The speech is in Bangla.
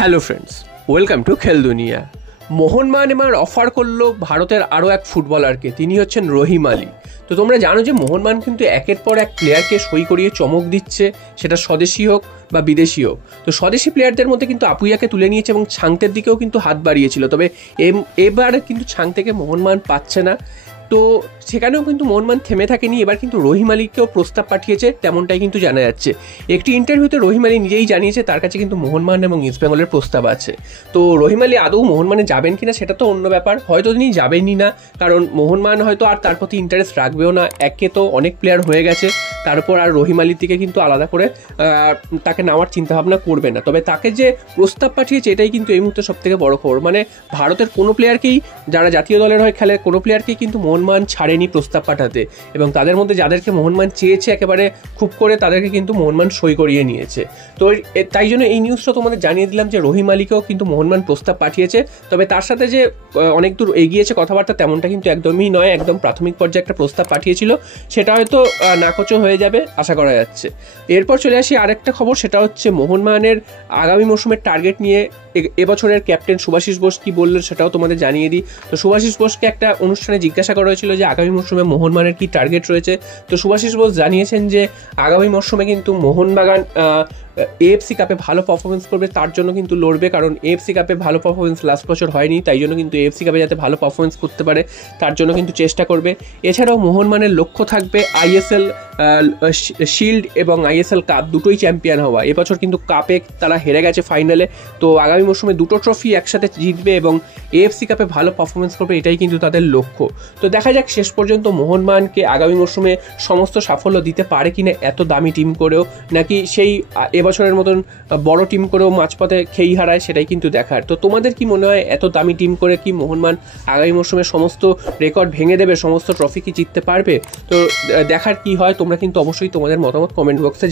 হ্যালো ফ্রেন্ডস, ওয়েলকাম টু খেল দুনিয়া। মোহনবাগান এবার অফার করলো ভারতের আরও এক ফুটবলারকে, তিনি হচ্ছেন রহিম আলী। তো তোমরা জানো যে মোহনবাগান কিন্তু একের পর এক প্লেয়ারকে সই করিয়ে চমক দিচ্ছে, সেটা স্বদেশি হোক বা বিদেশি হোক। তো স্বদেশি প্লেয়ারদের মধ্যে কিন্তু আপুইয়াকে তুলে নিয়েছে এবং ছাংতের দিকেও কিন্তু হাত বাড়িয়েছিল, তবে এবার কিন্তু ছাং থেকে মোহনবাগান পাচ্ছে না। তো সেখানেও কিন্তু মোহনবাগান থেমে থাকেনি, এবার কিন্তু রহিম আলীকেও প্রস্তাব পাঠিয়েছে, তেমনটাই কিন্তু জানা যাচ্ছে। একটি ইন্টারভিউতে রহিম আলী নিজেই জানিয়েছে তার কাছে কিন্তু মোহনবাগান এবং ইস্ট বেঙ্গলের প্রস্তাব আছে। তো রহিম আলী আদৌ মোহনবাগানে যাবেন কিনা সেটা তো অন্য ব্যাপার, হয়তো তিনি যাবেনই না, কারণ মোহনবাগান হয়তো আর তার প্রতি ইন্টারেস্ট রাখবেও না। একে তো অনেক প্লেয়ার হয়ে গেছে, তার উপর আর রহিম আলীর দিকে কিন্তু আলাদা করে তাকে নেওয়ার চিন্তাভাবনা করবে না। তবে তাকে যে প্রস্তাব পাঠিয়েছে এটাই কিন্তু এই মুহূর্তে সব থেকে বড় খবর। মানে ভারতের কোনো প্লেয়ারকেই, যারা জাতীয় দলের হয়ে খেলে, কোনো প্লেয়ারকেই কিন্তু মোহনবাগান ছাড়েনি প্রস্তাব পাঠাতে, এবং তাদের মধ্যে যাদেরকে মোহনবাগান চেয়েছে একেবারে খুব করে, তাদেরকে কিন্তু মোহনবাগান সই করিয়ে নিয়েছে। তো তাই জন্য এই নিউজটা তোমাদের জানিয়ে দিলাম যে রহিম আলীকেও কিন্তু মোহনবাগান প্রস্তাব পাঠিয়েছে। তবে তার সাথে যে অনেক দূর এগিয়েছে কথাবার্তা, তেমনটা কিন্তু একদমই নয়। একদম প্রাথমিক পর্যায়ে একটা প্রস্তাব পাঠিয়েছিল, সেটা হয়তো নাকচও হয়ে যাবে আশা করা যাচ্ছে। এরপর চলে আসি আরেকটা খবর, সেটা হচ্ছে মোহনবাগানের আগামী মৌসুমের টার্গেট নিয়ে এবছরের ক্যাপ্টেন শুভাশিস বোস কি বললেন সেটাও তোমাদের জানিয়ে দিই। তো শুভাশিস বোসকে একটা অনুষ্ঠানে জিজ্ঞাসা করা হয়েছিল যে আগামী মৌসুমে মোহনবাগানের কি টার্গেট রয়েছে। তো শুভাশিস বোস জানিয়েছেন যে আগামী মৌসুমে কিন্তু মোহনবাগান এএফসি কাপে ভালো পারফরমেন্স করবে, তার জন্য কিন্তু লড়বে, কারণ এএফসি কাপে ভালো পারফরমেন্স লাস্ট বছর হয়নি, তাই জন্য কিন্তু এএফসি কাপে যাতে ভালো পারফরমেন্স করতে পারে তার জন্য কিন্তু চেষ্টা করবে। এছাড়াও মোহনবাগানের লক্ষ্য থাকবে আইএসএল শিল্ড এবং আইএসএল কাপ দুটোই চ্যাম্পিয়ন হওয়া। এবছর কিন্তু কাপে তারা হেরে গেছে ফাইনালে, তো আগামী মৌসুমে দুটো ট্রফি একসাথে জিতবে এবং এএফসি কাপে ভালো পারফরমেন্স করবে, এটাই কিন্তু তাদের লক্ষ্য। তো দেখা যাক শেষ পর্যন্ত মোহনবাগানকে আগামী মৌসুমে সমস্ত সাফল্য দিতে পারে কিনা, এত দামি টিম করেও, নাকি সেই এবছরের মতন বড় টিম করেও মাঝপথে খেই হারায়, সেটাই কিন্তু দেখার। তো তোমাদের কি মনে হয়, এত দামি টিম করে কি মোহনবাগান আগামী মৌসুমে সমস্ত রেকর্ড ভেঙে দেবে, সমস্ত ট্রফি কি জিততে পারবে? তো দেখার কি হয়, তোমরা কিন্তু অবশ্যই তোমাদের মতামত কমেন্ট বক্সে